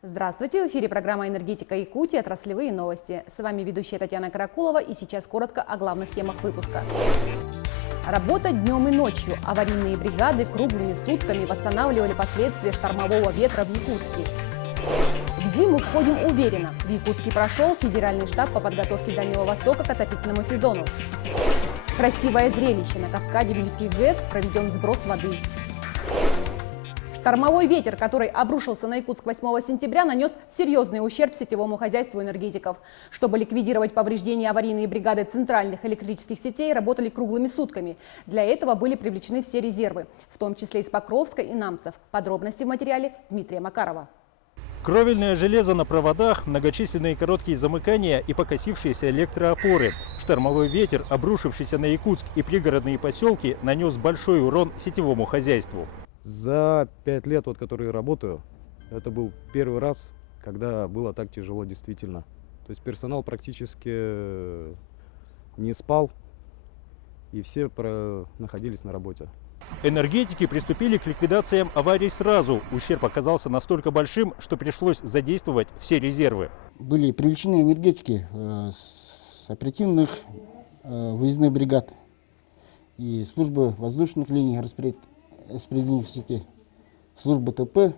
Здравствуйте! В эфире программа «Энергетика Якутии. Отраслевые новости». С вами ведущая Татьяна Каракулова, и сейчас коротко о главных темах выпуска. Работа днем и ночью. Аварийные бригады круглыми сутками восстанавливали последствия штормового ветра в Якутске. В зиму входим уверенно. В Якутске прошел федеральный штаб по подготовке Дальнего Востока к отопительному сезону. Красивое зрелище. На каскаде Бельский ГЭС проведен сброс воды. Штормовой ветер, который обрушился на Якутск 8 сентября, нанес серьезный ущерб сетевому хозяйству энергетиков. Чтобы ликвидировать повреждения, аварийные бригады центральных электрических сетей работали круглыми сутками. Для этого были привлечены все резервы, в том числе из Покровска и Намцев. Подробности в материале Дмитрия Макарова. Кровельное железо на проводах, многочисленные короткие замыкания и покосившиеся электроопоры. Штормовой ветер, обрушившийся на Якутск и пригородные поселки, нанес большой урон сетевому хозяйству. За 5 лет, которые работаю, это был первый раз, когда было так тяжело действительно. То есть персонал практически не спал, и все находились на работе. Энергетики приступили к ликвидациям аварий сразу. Ущерб оказался настолько большим, что пришлось задействовать все резервы. Были привлечены энергетики с оперативных выездных бригад и службы воздушных линий распределительных сетей, службы ТП,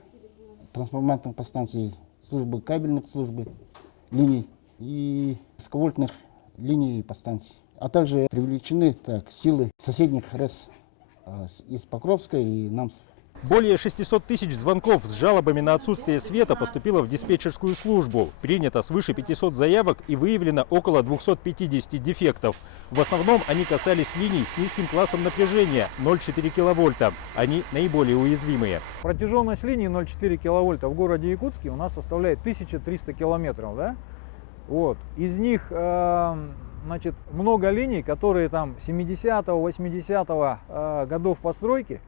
трансформаторных подстанций, службы кабельных линий и высоковольтных линий и подстанций. А также привлечены силы соседних РЭС из Покровска и Намцев. Более 600 тысяч звонков с жалобами на отсутствие света поступило в диспетчерскую службу. Принято свыше 500 заявок и выявлено около 250 дефектов. В основном они касались линий с низким классом напряжения 0,4 киловольта. Они наиболее уязвимые. Протяженность линии 0,4 киловольта в городе Якутске у нас составляет 1300 километров. Да? Из них много линий, которые 70-го, 80-го годов постройки,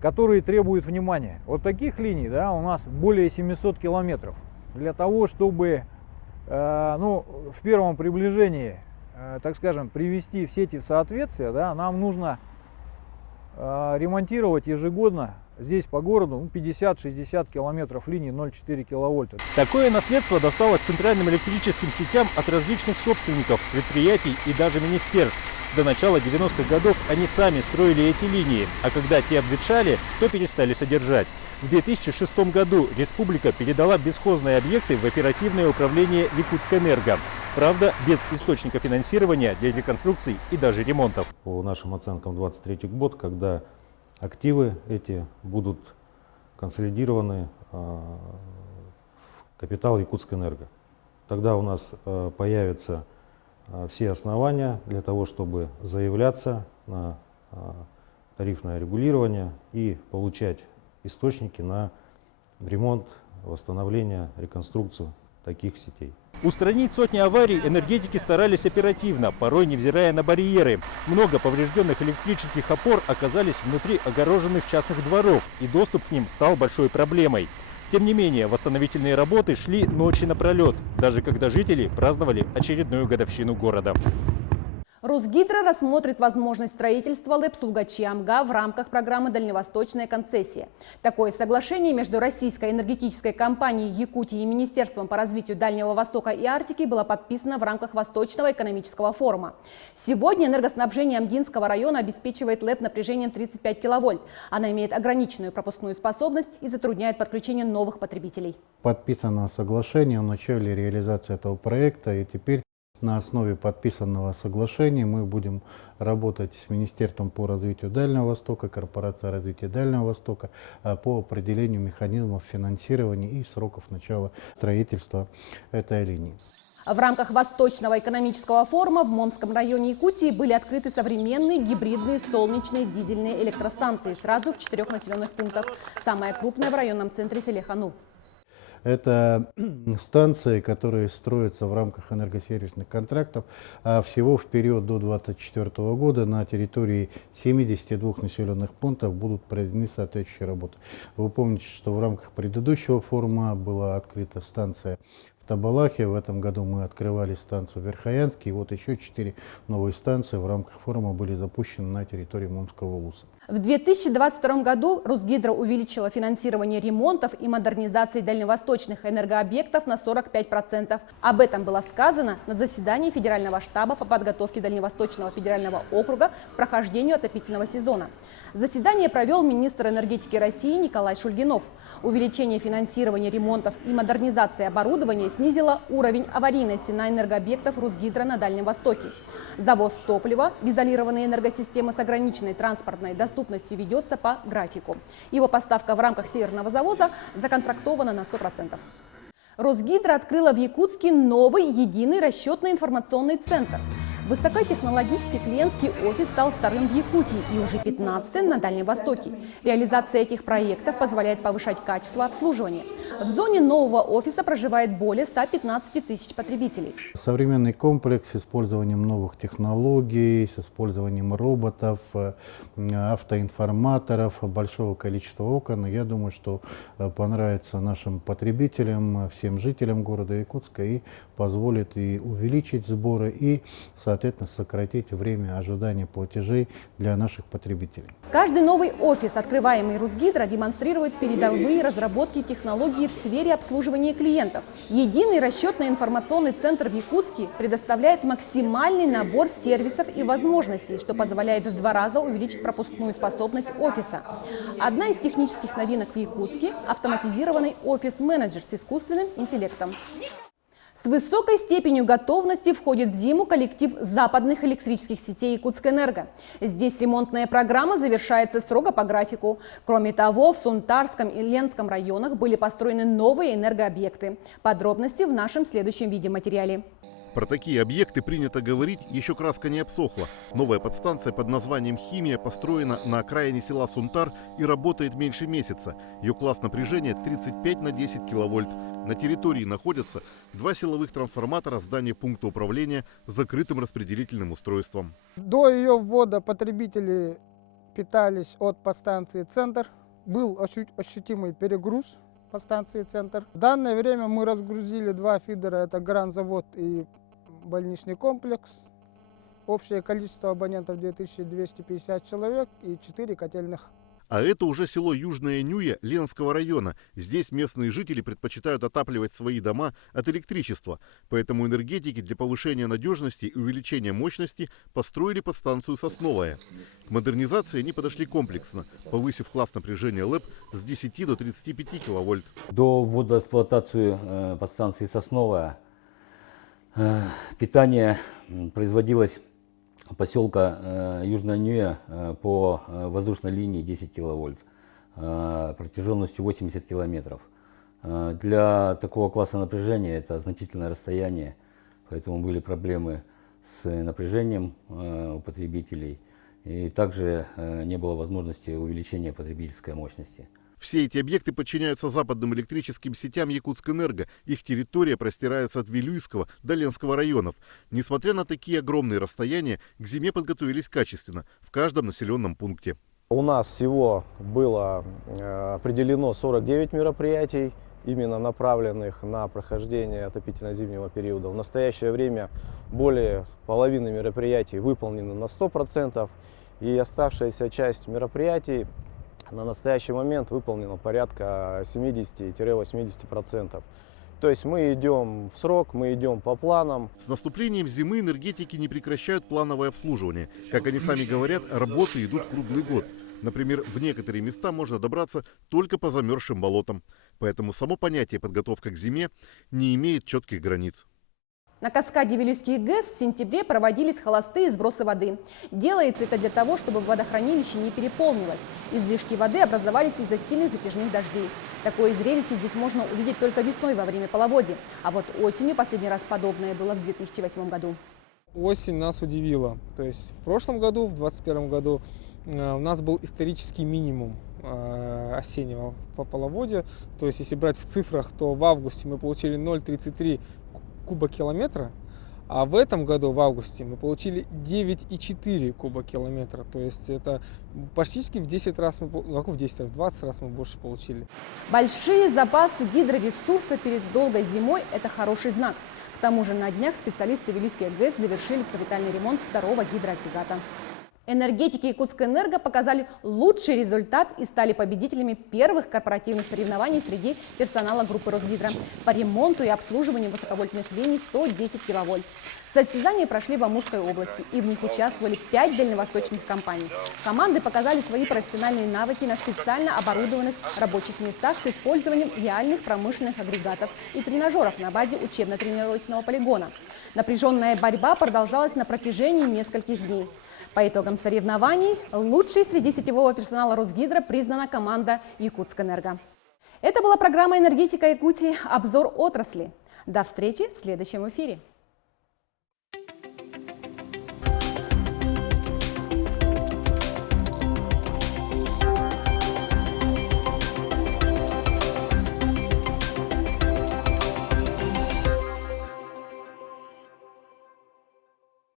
которые требуют внимания. Таких линий у нас более 700 километров. Для того, чтобы в первом приближении, привести в сети в соответствие, нам нужно ремонтировать ежегодно здесь по городу 50-60 километров линий 0,4 киловольта. Такое наследство досталось центральным электрическим сетям от различных собственников, предприятий и даже министерств. До начала 90-х годов они сами строили эти линии, а когда те обветшали, то перестали содержать. В 2006 году республика передала бесхозные объекты в оперативное управление Якутскэнерго. Правда, без источника финансирования для реконструкций и даже ремонтов. По нашим оценкам, 2023 год, когда активы эти будут консолидированы в капитал Якутскэнерго. Тогда у нас появятся все основания для того, чтобы заявляться на тарифное регулирование и получать источники на ремонт, восстановление, реконструкцию таких сетей. Устранить сотни аварий энергетики старались оперативно, порой невзирая на барьеры. Много поврежденных электрических опор оказались внутри огороженных частных дворов, и доступ к ним стал большой проблемой. Тем не менее, восстановительные работы шли ночи напролет, даже когда жители праздновали очередную годовщину города. Росгидро рассмотрит возможность строительства ЛЭП Сулгачи-Амга в рамках программы «Дальневосточная концессия». Такое соглашение между Российской энергетической компанией Якутии и Министерством по развитию Дальнего Востока и Арктики было подписано в рамках Восточного экономического форума. Сегодня энергоснабжение Амгинского района обеспечивает ЛЭП напряжением 35 киловольт. Она имеет ограниченную пропускную способность и затрудняет подключение новых потребителей. Подписано соглашение о начале реализации этого проекта, и теперь на основе подписанного соглашения мы будем работать с Министерством по развитию Дальнего Востока, Корпорацией развития Дальнего Востока по определению механизмов финансирования и сроков начала строительства этой линии. В рамках Восточного экономического форума в Момском районе Якутии были открыты современные гибридные солнечные дизельные электростанции сразу в 4 населенных пунктах. Самая крупная в районном центре Селихану. Это станции, которые строятся в рамках энергосервисных контрактов, а всего в период до 2024 года на территории 72 населенных пунктов будут произведены соответствующие работы. Вы помните, что в рамках предыдущего форума была открыта станция в Табалахе. В этом году мы открывали станцию в Верхоянске. И еще 4 новые станции в рамках форума были запущены на территории Момского улуса. В 2022 году Русгидро увеличила финансирование ремонтов и модернизации дальневосточных энергообъектов на 45%. Об этом было сказано на заседании Федерального штаба по подготовке Дальневосточного федерального округа к прохождению отопительного сезона. Заседание провел министр энергетики России Николай Шульгинов. Увеличение финансирования ремонтов и модернизации оборудования снизило уровень аварийности на энергообъектах Русгидро на Дальнем Востоке. Завоз топлива в изолированные энергосистемы с ограниченной транспортной доступностью ведется по графику. Его поставка в рамках северного завоза законтрактована на 100%. Росгидро открыла в Якутске новый единый расчетно-информационный центр. Высокотехнологический клиентский офис стал вторым в Якутии и уже 15-м на Дальнем Востоке. Реализация этих проектов позволяет повышать качество обслуживания. В зоне нового офиса проживает более 115 тысяч потребителей. Современный комплекс с использованием новых технологий, с использованием роботов, автоинформаторов, большого количества окон. Я думаю, что понравится нашим потребителям, всем жителям города Якутска и позволит и увеличить сборы, и, соответственно, сократить время ожидания платежей для наших потребителей. Каждый новый офис, открываемый Русгидро, демонстрирует передовые разработки технологий в сфере обслуживания клиентов. Единый расчетно-информационный центр в Якутске предоставляет максимальный набор сервисов и возможностей, что позволяет в 2 раза увеличить пропускную способность офиса. Одна из технических новинок в Якутске – автоматизированный офис-менеджер с искусственным интеллектом. С высокой степенью готовности входит в зиму коллектив западных электрических сетей Якутскэнерго. Здесь ремонтная программа завершается строго по графику. Кроме того, в Сунтарском и Ленском районах были построены новые энергообъекты. Подробности в нашем следующем видеоматериале. Про такие объекты принято говорить, еще краска не обсохла. Новая подстанция под названием «Химия» построена на окраине села Сунтар и работает меньше месяца. Ее класс напряжения 35 на 10 киловольт. На территории находятся 2 силовых трансформатора, здание пункта управления с закрытым распределительным устройством. До ее ввода потребители питались от подстанции «Центр». Был ощутимый перегруз подстанции «Центр». В данное время мы разгрузили 2 фидера, это Гранд-завод и больничный комплекс. Общее количество абонентов 2250 человек и 4 котельных. А это уже село Южная Нюя Ленского района. Здесь местные жители предпочитают отапливать свои дома от электричества. Поэтому энергетики для повышения надежности и увеличения мощности построили подстанцию «Сосновая». К модернизации они подошли комплексно, повысив класс напряжения ЛЭП с 10 до 35 киловольт. До ввода в эксплуатацию подстанции «Сосновая» питание производилось поселка Южная Нюя по воздушной линии 10 киловольт, протяженностью 80 километров. Для такого класса напряжения это значительное расстояние, поэтому были проблемы с напряжением у потребителей, и также не было возможности увеличения потребительской мощности. Все эти объекты подчиняются западным электрическим сетям Якутскэнерго. Их территория простирается от Вилюйского до Ленского районов. Несмотря на такие огромные расстояния, к зиме подготовились качественно в каждом населенном пункте. У нас всего было определено 49 мероприятий, именно направленных на прохождение отопительно-зимнего периода. В настоящее время более половины мероприятий выполнены на 100%, и оставшаяся часть мероприятий на настоящий момент выполнено порядка 70-80%. То есть мы идем в срок, мы идем по планам. С наступлением зимы энергетики не прекращают плановое обслуживание. Как они сами говорят, работы идут круглый год. Например, в некоторые места можно добраться только по замерзшим болотам. Поэтому само понятие подготовка к зиме не имеет четких границ. На каскаде Вилюйский ГЭС в сентябре проводились холостые сбросы воды. Делается это для того, чтобы водохранилище не переполнилось. Излишки воды образовались из-за сильных затяжных дождей. Такое зрелище здесь можно увидеть только весной во время половодья. А вот осенью последний раз подобное было в 2008 году. Осень нас удивила. То есть в прошлом году, в 2021 году, у нас был исторический минимум осеннего половодья. То есть если брать в цифрах, то в августе мы получили 0,33 кубокилометра, а в этом году, в августе, мы получили 9,4 кубокилометра. То есть это практически в 10 раз, в 10 раз, в 20 раз мы больше получили. Большие запасы гидроресурса перед долгой зимой – это хороший знак. К тому же на днях специалисты Вилюйской ГЭС завершили капитальный ремонт 2-го гидроагрегата. Энергетики Якутскэнерго показали лучший результат и стали победителями первых корпоративных соревнований среди персонала группы Росгидро по ремонту и обслуживанию высоковольтных линий 110 киловольт. Состязания прошли в Амурской области, и в них участвовали 5 дальневосточных компаний. Команды показали свои профессиональные навыки на специально оборудованных рабочих местах с использованием реальных промышленных агрегатов и тренажеров на базе учебно-тренировочного полигона. Напряженная борьба продолжалась на протяжении нескольких дней. По итогам соревнований лучшей среди сетевого персонала Росгидро признана команда Якутскэнерго. Это была программа «Энергетика Якутии. Обзор отрасли». До встречи в следующем эфире.